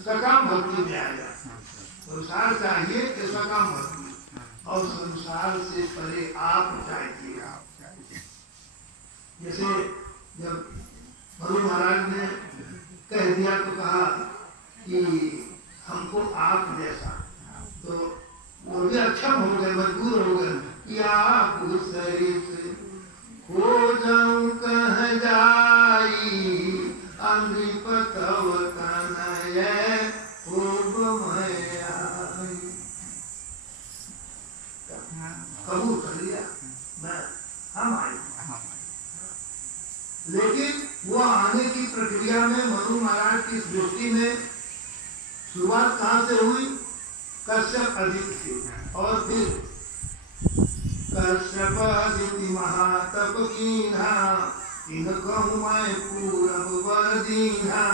सकाम भक्ति में आएगा। संसार चाहिए कि सकाम भक्ति, और संसार से परे आप चाहिए। जैसे जब मनु महाराज ने कह दिया तो कहा कि हमको आप जैसा, तो वो भी अच्छा हो गए, मजबूर हो गए कि आप शरीर से हो जाऊं कह जाई अमृतव तनय खूब मैं आई। कबूल कर लिया, मैं हम आए। लेकिन वो आने की प्रक्रिया में मनु महाराज की सृष्टि में शुरुआत कहाँ से हुई? कश्यप आदित्य से, और फिर कश्यप आदित्य महातप कीन्हा इनको मैं पूरब वर दीन्हा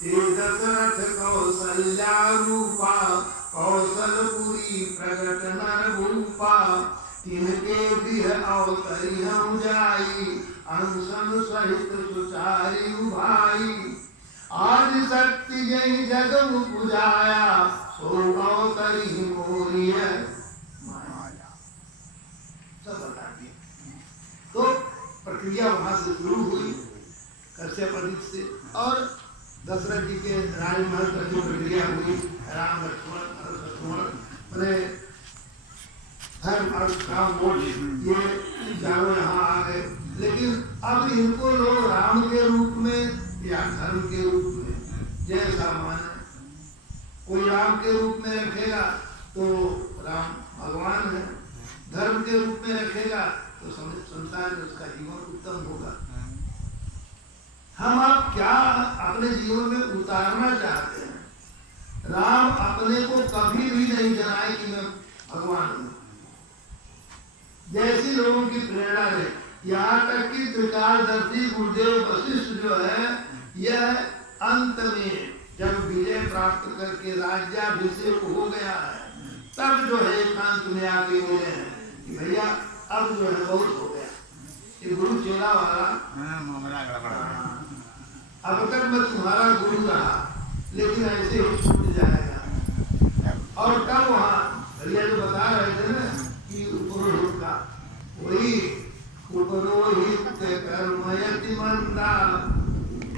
ते दशरथ कौशल्या रूपा कौशलपुरी प्रगट नर भूपा तिनके गृह अवतरी हम जाई अंशन सहित सुचारी भाई आज शक्ति जय जग पुजाया सो अवतरी मोरिय माया। सब बता दिया। तो प्रक्रिया वहां से शुरू हुई कश्यप आदित्य से, और दशरथ जी के राजमहल का जो प्रक्रिया हुई, राम लक्ष्मण मैंने धर्म अर्थ काम मोक्ष ये चारों यहाँ आ गए। लेकिन अब इनको लोग राम के रूप में या धर्म के रूप में जैसा माने, कोई राम के रूप में रखेगा तो राम भगवान है, धर्म के रूप में रखेगा तो संसार में उसका जीवन उत्तम होगा। हम आप क्या अपने जीवन में उतारना चाहते हैं? राम अपने को कभी भी नहीं जनाए कि मैं भगवान हूँ। जैसी लोगों की प्रेरणा है, यहाँ तक कि त्रिकालदर्शी गुरुदेव वशिष्ठ जो है, यह अंत में जब विजय प्राप्त करके राज्याभिषेक हो गया है, तब जो है एकांत में आके मिले हैं कि भैया अब जो है बहुत हो गया, ये गुरु चेला वाला मामला गड़बड़ा। अब तक मैं तुम्हारा गुरु रहा, लेकिन ऐसे ही छूट जाएगा। और तब वहाँ भैया जो बता रहे थे ना कि उपरोहित का, वही उपरोहित कर्मयति मंदा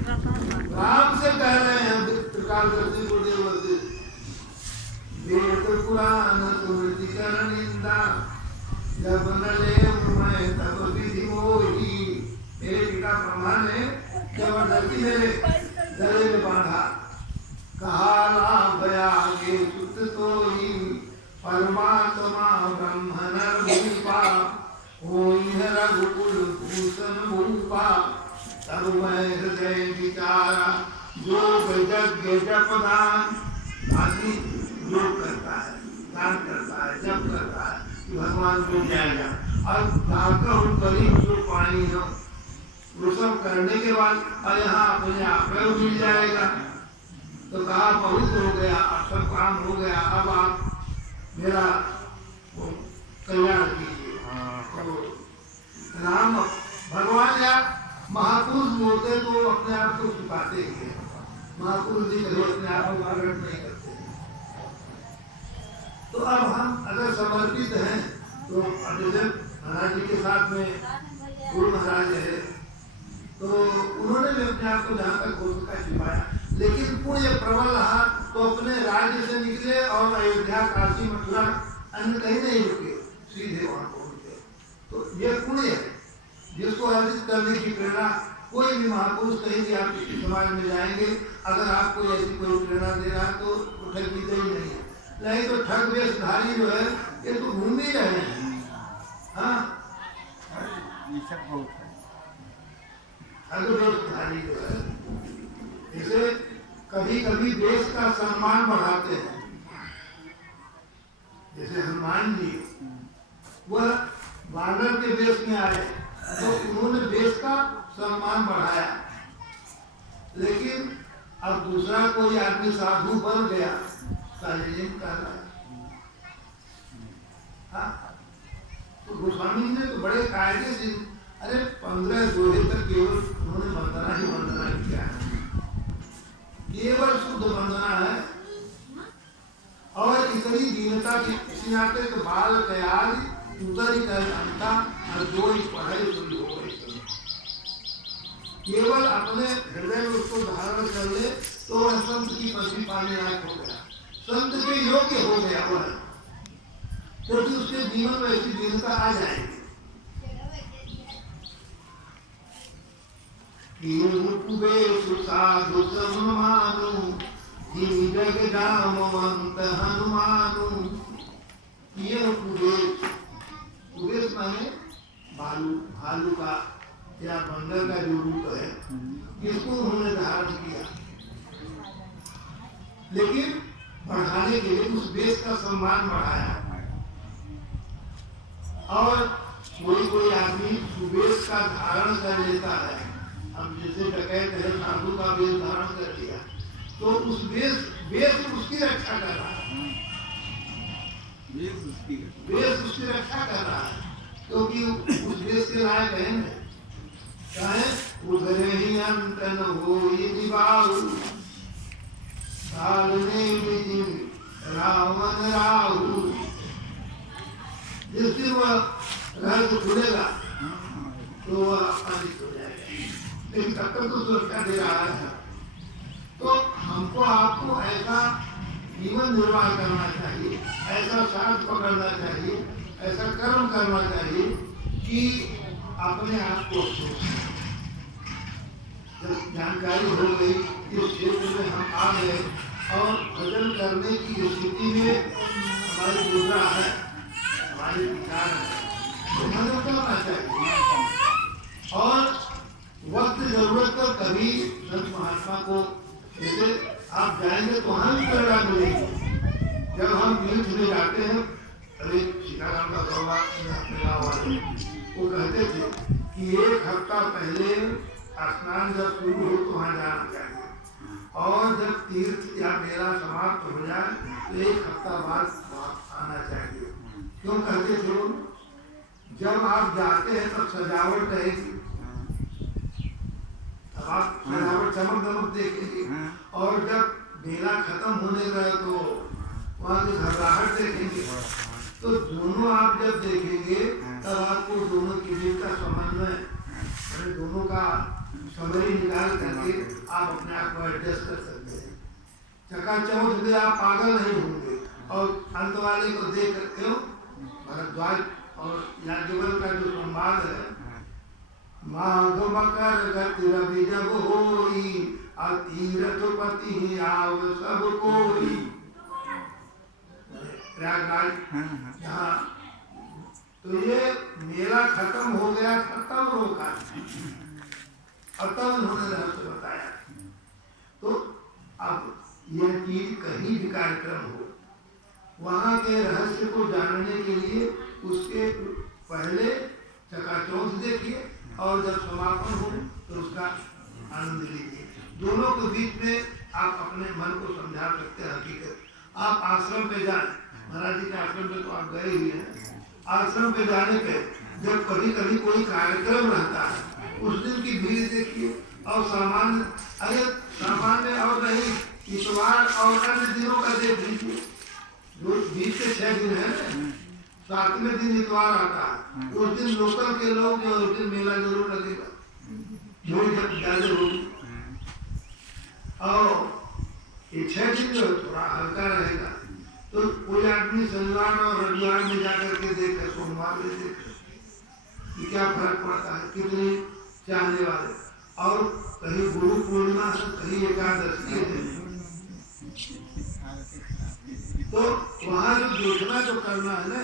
राम से कह रहे हैं त्रिकालदर्शी गुरुदेव वशिष्ठ, वेद पुराण स्मृति कर निंदा जब न ले मैं तब विधि मोही। मेरे पिता ब्रह्मा ने जबरदस्ती मेरे गले में बांधा, कहा लाभ आगे सुत तो ही परमात्मा ब्रह्मण भूपा रघुकुल भूषण भूपा। तब मैं हृदय विचारा योग यज्ञ जपदान, आदमी योग करता है, दान करता है, जप करता है कि भगवान मिल जाएगा, और जाकर हूँ करीब जो पानी हो वो सब करने के बाद और यहाँ अपने आप मिल जाएगा। तो कहा बहुत हो गया, अब सब काम हो गया, अब आप मेरा कल्याण कीजिए। तो राम भगवान या महापुरुष बोलते तो अपने आप को छुपाते ही है, महापुरुष जी कभी अपने आप को प्रकट नहीं करते। तो अब हम अगर समर्पित हैं तो जैसे महाराज जी के साथ में गुरु महाराज है, तो उन्होंने भी अपने आप को जहाँ तक हो सका छिपाया, लेकिन पुण्य प्रबल रहा तो अपने राज्य से निकले और अयोध्या काशी मथुरा अन्य कहीं नहीं रुके, सीधे वहाँ पहुँच गए। तो ये पुण्य है जिसको अर्जित करने की प्रेरणा कोई भी महापुरुष कहीं भी आप किसी समाज में जाएंगे, अगर आपको ऐसी कोई प्रेरणा दे रहा तो ठग भी ही नहीं है। नहीं तो ठग वेशधारी जो है ये तो घूम ही रहे हैं। हाँ ये सब बहुत है, ठग वेशधारी जो है इसे कभी कभी देश का सम्मान बढ़ाते हैं। जैसे हनुमान जी वह वानर के वेश में आए तो उन्होंने देश का सम्मान बढ़ाया, लेकिन अब दूसरा कोई आदमी साधु बन गया, सार्वजनिक कर रहा है। हाँ तो गोस्वामी जी ने तो बड़े कायदे से, अरे 15 दोहे तक केवल उन्होंने वंदना ही वंदना किया है। केवल शुद्ध वंदना है। और इतनी दीनता की किसी नाते तो बाल कयाल उतर ही कर अंता और जो ही पढ़ाई शुरू हो गई। केवल अपने हृदय में उसको धारण कर ले तो वह संत की पदवी पाने लायक हो गया, संत के योग्य हो गया वह, क्योंकि उसके जीवन में ऐसी दीनता आ जाएगी। साधु सममानु जग जामवंत हनुमानु। ये कुबेर, कुबेर माने भालू, भालू का या बंदर का जो रूप है, इसको उन्होंने धारण किया, लेकिन बढ़ाने के लिए उस देश का सम्मान बढ़ाया। और कोई कोई आदमी सुवेश का धारण कर लेता है, अब जैसे डकैत है साधु का वेश धारण कर लिया, तो उस वेश उसकी रक्षा कर रहा है, वेश उसकी रक्षा कर रहा है, क्योंकि उस वेश के लायक है। चाहे उधरे ही अंतन हो रावण राहु, जिस दिन वह रहस्य खुलेगा तो वह अपमानित हो जाएगा, लेकिन तब तक तो सुरक्षा दे रहा है। तो हमको आपको ऐसा जीवन निर्वाह करना चाहिए, ऐसा साथ पकड़ना चाहिए, ऐसा कर्म करना चाहिए कि अपने आप को जब जानकारी हो गई इस क्षेत्र में हम आ गए और भजन करने की स्थिति में हमारी मुद्रा है, हमारे विचार है, तो भजन करना चाहिए। और वक्त जरूरत पर कभी संत महात्मा को, जैसे आप जाएंगे तो हम प्रेरणा मिलेगी। जब हम तीर्थ में जाते हैं, अरे सीताराम का सौभाग्य वो कहते थे कि 1 हफ्ता पहले स्नान जब शुरू हो तो वहाँ जाना चाहिए, और जब तीर्थ या मेला समाप्त हो जाए तो 1 हफ्ता बाद आना चाहिए। क्यों कहते थे? जब आप जाते हैं तब सजावट रहेगी, तब आप सजावट चमक दमक देखेंगे, और जब मेला खत्म होने लगे तो वहाँ की घबराहट देखेंगे। तो दोनों आप जब देखेंगे तब आपको दोनों की जीव का समन्वय, दोनों का समरी निकाल करके आप अपने आप को एडजस्ट कर सकते हैं। चकाचौंध में आप पागल नहीं होंगे। और अंत वाले को देख करके भरद्वाज और याज्ञवल्क्य का जो संवाद है, माघ मकर गति रवि जब होई, तीर्थपति आव सब कोई। प्रयागराज यहाँ तो ये मेला खत्म हो गया, खत्म रोका खत्म होने रहस्य बताया। तो अब यह चीज कहीं भी कार्यक्रम हो, वहाँ के रहस्य को जानने के लिए उसके पहले चकाचौंध देखिए, और जब समापन हो तो उसका आनंद लीजिए। दोनों के बीच में आप अपने मन को समझा सकते हैं। हकीकत आप आश्रम पे जाए, महाराज जी के आश्रम पे तो आप गए ही हैं। आश्रम पे जाने पे जब कभी कभी कोई कार्यक्रम रहता है, उस दिन की भीड़ देखिए, और सामान्य, अरे सामान्य और नहीं, इतवार और अन्य दिनों का देख लीजिए। जो 20 से 6 दिन है, 7वें दिन इतवार आता है, उस दिन लोकल के लोग जो उस दिन मेला जरूर लगेगा, जो जब ज्यादा होगी। और ये 6 दिन जो थोड़ा हल्का रहेगा, तो कोई आदमी शनिवार और रविवार में जाकर के देख, सोमवार में देख कि क्या फर्क पड़ता है, कितने चाहने वाले। और कहीं गुरु पूर्णिमा से, कहीं एकादशी है, तो वहाँ जो देखना जो करना है ना,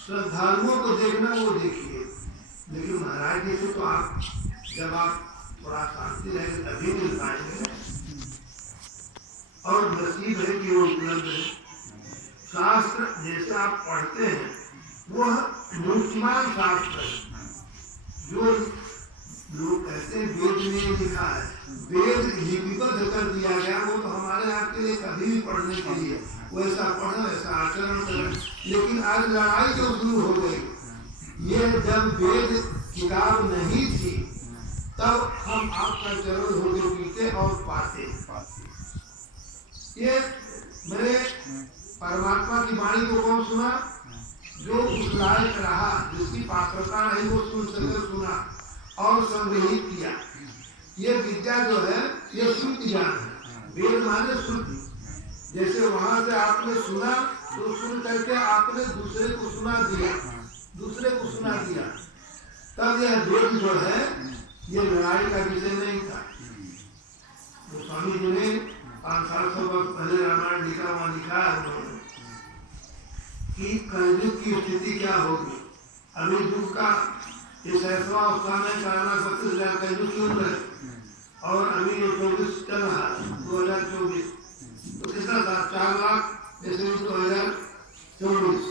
श्रद्धालुओं को देखना वो देखिए। लेकिन महाराज जी से तो आप जब आप थोड़ा शांति रहेंगे तभी मिल पाएंगे, और नसीब है कि वो उपलब्ध है। शास्त्र जैसे आप पढ़ते हैं वो मूर्तिमान शास्त्र है। जो लोग कहते हैं वेद में लिखा है, वेद लिपिबद्ध कर दिया गया, वो तो हमारे आपके लिए कभी भी पढ़ने के लिए वैसा पढ़ो, ऐसा आचरण करें। लेकिन आज लड़ाई जो शुरू हो गई, ये जब वेद किताब नहीं थी तब हम आपका चरण होके पीते और पाते। ये मेरे परमात्मा की वाणी को कौन सुना? जो उस लायक रहा, जिसकी पात्रता नहीं वो सुन सके, सुना और संग्रहित किया। ये विद्या जो है ये श्रुति ज्ञान है। वेद माने श्रुति। जैसे वहां से आपने सुना तो सुन करके आपने दूसरे को सुना दिया, दूसरे को सुना दिया, तब यह वेद जो है ये लड़ाई का विषय नहीं था। तो स्वामी जी ने 500 वर्ष पहले रामायण लिखा, वहां लिखा है कि कलयुग की स्थिति क्या होगी। अभी युग का ये 60वां अवस्था में कराना 32,000 कलयुग चल रहे और अभी ये 24 चल रहा है 2024। तो कितना था? 4 लाख जैसे 2024।